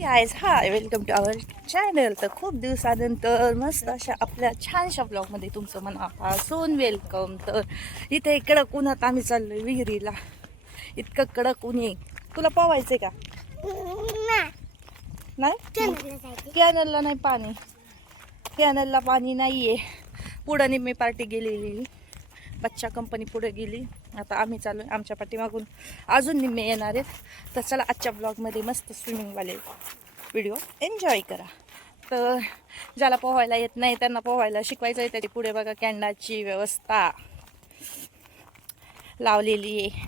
Guys hi welcome to our channel तर खूप दिवसानंतर मस्त अशा आपल्या छानशा ब्लॉगमध्ये तुमचं मनापासून वेलकम तर इथे कडक उन्हात आम्ही चाललोय विहिरीला. इतकं कडक उन्हे तुला पोवायचंय का? नाही? कॅनलला नाही पाणी. कॅनलला पाणी नाही आहे पुढं निम्मी पार्टी गेलेली. बच्चा कंपनी पुढे गेली. आता आम्ही चालू आमच्या पाठीमागून अजून निम्मे येणार आहेत तर चला आजच्या ब्लॉगमध्ये मस्त स्विमिंगवाले व्हिडिओ एन्जॉय करा. तर ज्याला पोहायला येत नाही त्यांना पोहायला शिकवायचं आहे. त्याची पुढे बघा कॅन्डाची व्यवस्था लावलेली आहे.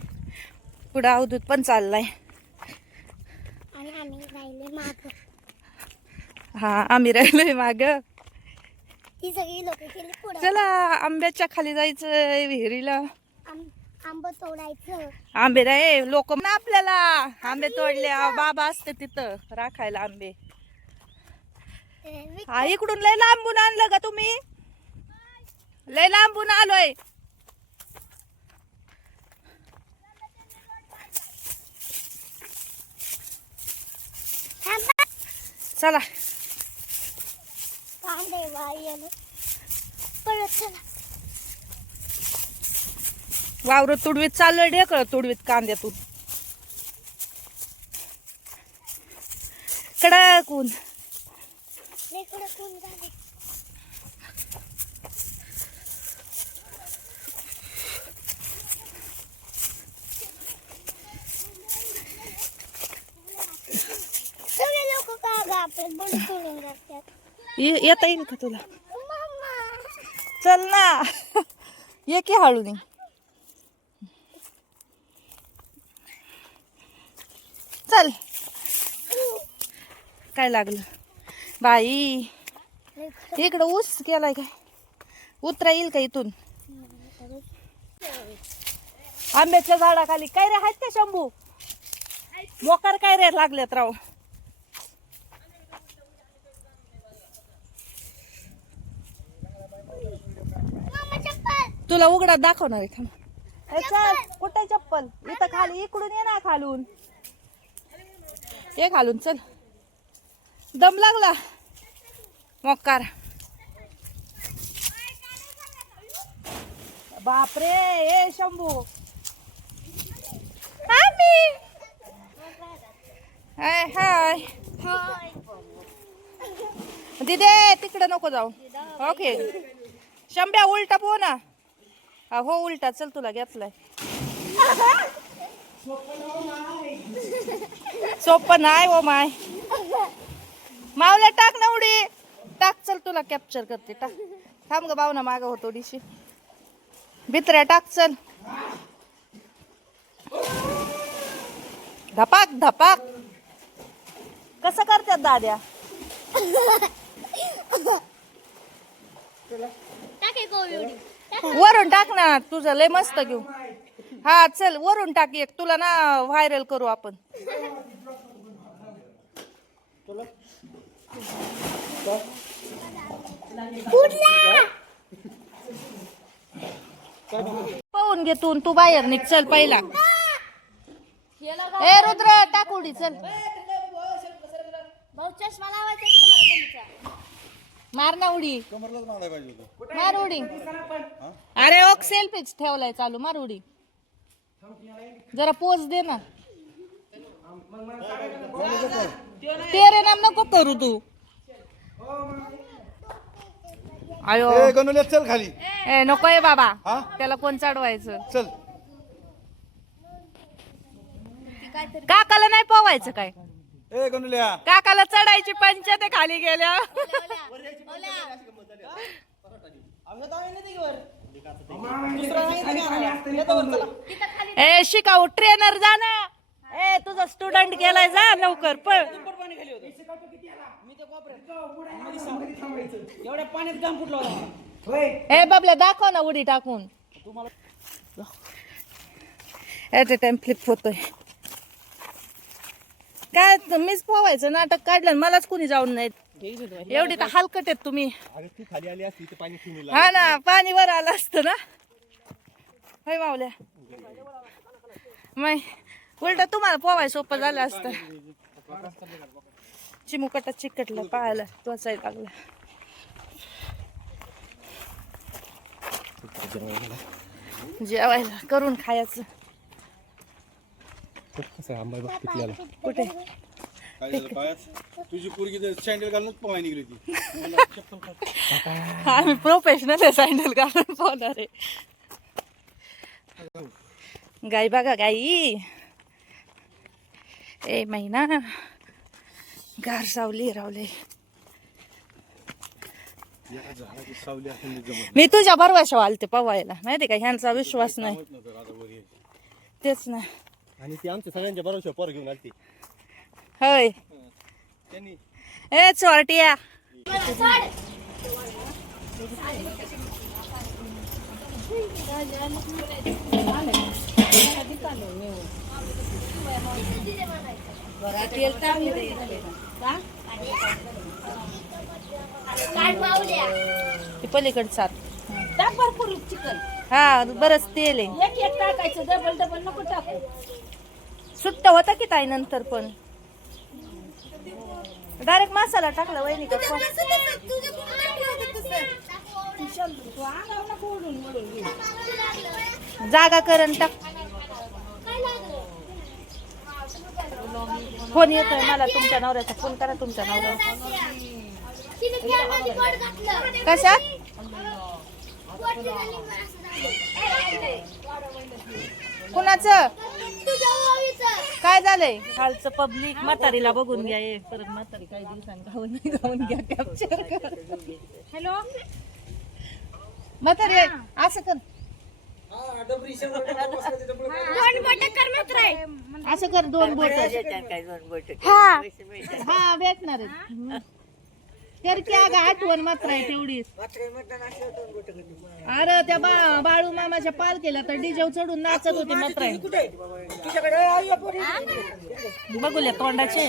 पुढं अवधूत पण चाललाय. हा आम्ही राहिलोय माग. चला आंब्याच्या खाली जायचं विहिरीला. आंब तोडायचं. आंबे रे लोक ना आपल्याला. आंबे तोडले बाबा असते तिथं राखायला आंबे. हा इकडून लय लांबून आणलं का तुम्ही. लय लांबून आलोय. चला. परत चला. वावर तुडवीत चाललोय ढेकळ तुडवीत कांद्यातून. कडक ऊन इकडं कोण झाले सगळे लोक का ग आपले बंद सोडून जातात. ये- येता येईल का तुला? चल ना. ये की हळूनी. चल. काय लागलं? बाई इकडं ऊस केलाय काय? उतरा येईल का इथून? आंब्याच्या झाडाखाली काय रे आहेत का शंभू? मोकार काय रे लागल्यात राव? तुला उघडा दाखवणार आहे थांब. कुठे चप्पल? इथं खाली इकडून ये ना खालून. ये घालून चल. दम लागला. मोकार. बापरे ए शंभू. आम्ही. हाय हाय. दिदे तिकडं नको जाऊ. ओके. शंभ्या उलटा पो ना हो उलटा. चल तुला घेतलाय. सोपं नाही हो माय. मावल्या टाक ना उडी. टाक चल तुला कॅप्चर करते टाक. थांब ग भावना माग होतो उडीशी. भित्र्या टाक चल. धपाक धपाक. कसं करतात दाद्या? टाके उडी. वरून टाक ना तुझं लय मस्त घेऊ. हा चल वरून टाक एक. तुला ना व्हायरल करू आपण. पाहून घे तू तू बाहेर निघ चल पहिला. ए रुद्र टाक उडी चल. भाऊ चष्मा लावायचा मार ना उडी. कमरलाच बांधायला पाहिजे होतं. मार उडी. अरे ओक सेल्फीच ठेवलाय चालू. मार उडी. जरा पोच दे ना. तेरे नाम नको करू तू. अयो ए गणुल्या चल खाली. ए नको आहे बाबा. हा? त्याला कोण चढवायचं? चल. काकाला नाही पोवायचं काय? ए गणुल्या. काकाला चढायची पंचायत आहे खाली गेल्या. ए शिकाऊ ट्रेनर जा ना. ए तुझा स्टुडंट गेलाय जा लवकर पण एवढ्या पाण्यात काम फुटलं ए बाबल्या दाखव ना उडी टाकून. ऍट अ टाइम फ्लिप होतोय काय मीच पोवायचं नाटक काढलं आणि मलाच कुणी जाऊन नाही. एवढी तर हलकट आहेत तुम्ही. अरे ती खाली आली असती तर पाणी ठेवून हा ना पाणी वर आलं असतं ना. होय मावल्या. उलट तुम्हाला पोवाय सोपं झालं असतं. चिमुकटा चिकटला पायाला टोचायला लागला. जेवायला करून खायचं. कसं आंबा बघ पिकलेला कुठे? काय झालं पायात? तुझी पोरगी तर सँडल घालूनच पोहाय निघली होती. चप्पल काढ. आम्ही प्रोफेशनल आहे सँडल घालून पोहणार आहे. गाई बघा गाई. ए महिना गार सावली रावले एका झाडाची सावली असून नाही जमत मी तुझ्या बरवाशा आलते पवायला माहिती का? ह्यांचा विश्वास नाही. तेच ना. आणि ती आमच्या सगळ्यांच्या बरोबर पोर घेऊन आलती. होय. त्यांनी ए चोरटिया. काढ मावल्या ती पलीकड सात टाक भरपूर चिकन. हा बरंच तेल आहे. एक एक टाकायचं डबल डबल नको टाकू. सुट्ट होता की ताई नंतर पण डायरेक्ट मसाला टाकला वहिनी का. जागा करण टाक फोन येतोय मला तुमच्या नवऱ्याचा फोन करा तुमच्या नवऱ्याचा घातलं. कशात. कुणाचं. काय झालंय? कालचं पब्लिक म्हातारीला बघून घ्या ये परत म्हातारी काही दिवसांनी गाऊन घ्या कॅप्चर कर. हॅलो म्हातारी असं कर. दोन बोटं कर मात्र आहे. असं कर दोन बोट. हा. हा भेटणार आहेत. कर की अगं आठवण मात्र आहे तेवढीच अरे त्या बा बाळू मामाच्या पाल केला तर डिजेव चढून नाचत होती मात्र पोरी. बघूया तोंडाचे